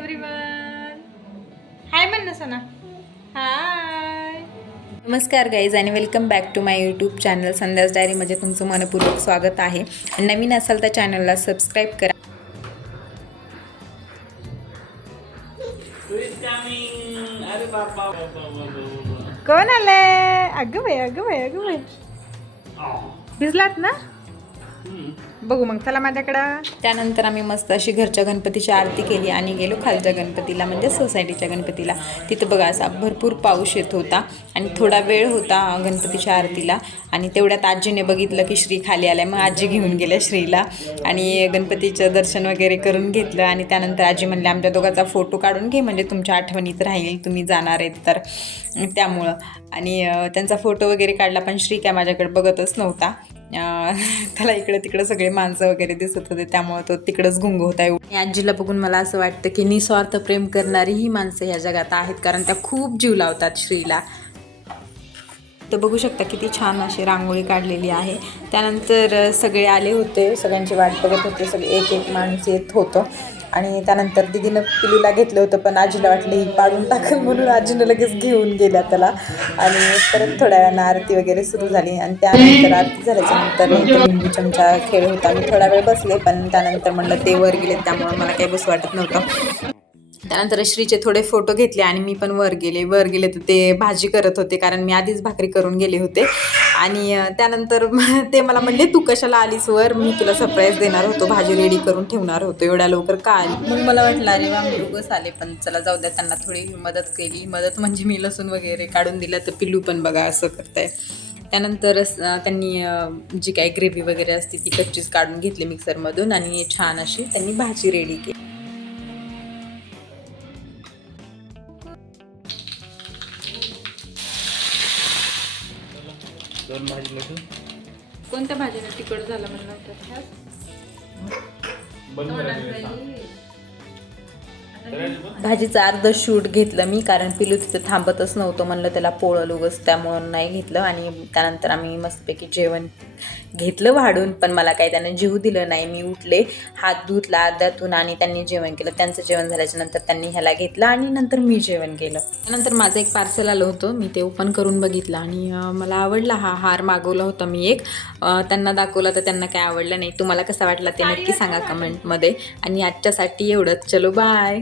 Everyone हाय म्हण ना सना हाय नमस्कार गाईज आणि welcome back to my YouTube channel संध्यास डायरीमध्ये तुमचं मनपूर्वक स्वागत आहे. आणि नवीन असाल तर चॅनलला सबस्क्राईब करा. कोण आलंय? अगं बाई अगं बाई अगं बाई. भिजलात ना? बघू मग चला माझ्याकडं. त्यानंतर आम्ही मस्त अशी घरच्या गणपतीची आरती केली आणि गेलो खालच्या गणपतीला म्हणजे सोसायटीच्या गणपतीला. तिथं बघा असा भरपूर पाऊस येत होता आणि थोडा वेळ होता गणपतीच्या आरतीला. आणि तेवढ्यात आजीने बघितलं की श्री खाली आलाय मग आजी घेऊन गेल्या श्रीला. आणि गणपतीचं दर्शन वगैरे करून घेतलं आणि त्यानंतर आजी म्हणले आमच्या दोघांचा फोटो काढून घे म्हणजे तुमच्या आठवणीत राहील तुम्ही जाणार आहेत तर. त्यामुळं. आणि त्यांचा फोटो वगैरे काढला पण श्री काय माझ्याकडे बघतच नव्हता. त्याला इकडे तिकडे सगळे माणसं वगैरे दिसत होते त्यामुळे तो तिकडंच गुंग होता आणि आजीला बघून मला असं वाटतं की निस्वार्थ प्रेम करणारी ही माणसं ह्या जगात आहेत कारण त्या खूप जीव लावतात श्रीला. तर बघू शकता किती छान अशी रांगोळी काढलेली आहे. त्यानंतर सगळे आले होते. सगळ्यांची वाट बघत होते. सगळे एक एक माणूस येत होतं. आणि त्यानंतर दिदीनं पिलूला घेतलं होतं पण आजीला वाटलं ही पाडून टाकल म्हणून आजीनं लगेच घेऊन गेल्या त्याला. आणि परत थोड्या वेळानं आरती वगैरे सुरू झाली. आणि त्यानंतर आरती झाल्याच्यानंतर लिंबू चमचा खेळ होता. मी थोडा वेळ बसले पण त्यानंतर म्हणलं ते वर गेले त्यामुळं मला काही बस वाटत नव्हतं. त्यानंतर श्रीचे थोडे फोटो घेतले आणि मी पण वर गेले. वर गेले तर ते भाजी करत होते कारण मी आधीच भाकरी करून गेले होते. आणि त्यानंतर ते मला म्हणले तू कशाला आलीस वर? मी तुला सरप्राईज देणार होतो भाजी रेडी करून ठेवणार होतो. एवढ्या लवकर का आली? मग मला वाटलं अरे वा मृगच आले. पण चला जाऊ द्या त्यांना थोडी मदत केली. मदत म्हणजे मी लसूण वगैरे काढून दिलं तर पिल्लू पण बघा असं करताय. त्यानंतर त्यांनी जी काही ग्रेव्ही वगैरे असते ती कच्चीच काढून घेतली मिक्सरमधून आणि छान अशी त्यांनी भाजी रेडी केली. दोन भाजी लसूण कोणत्या भाजीनं तिकड झालं म्हणलं होतं बंद करायचं भाजीचं अर्ध शूट घेतलं मी कारण पिलू तिथं थांबतच नव्हतं म्हणलं त्याला पोळं उगस त्यामुळं नाही घेतलं. आणि त्यानंतर आम्ही मस्तपैकी जेवण घेतलं वाढून पण मला काही त्यानं जीव दिलं नाही. मी उठले हात धुतला अर्ध्यातून आणि त्यांनी जेवण केलं. त्यांचं जेवण झाल्याच्यानंतर त्यांनी ह्याला घेतलं आणि नंतर मी जेवण केलं. त्यानंतर माझं एक पार्सल आलं होतं मी ते ओपन करून बघितलं. आणि मला आवडला हा हार मागवला होता मी एक. त्यांना दाखवला तर त्यांना काय आवडलं नाही. तुम्हाला कसा वाटला ते नक्की सांगा कमेंटमध्ये आणि आजच्यासाठी एवढंच. चलो बाय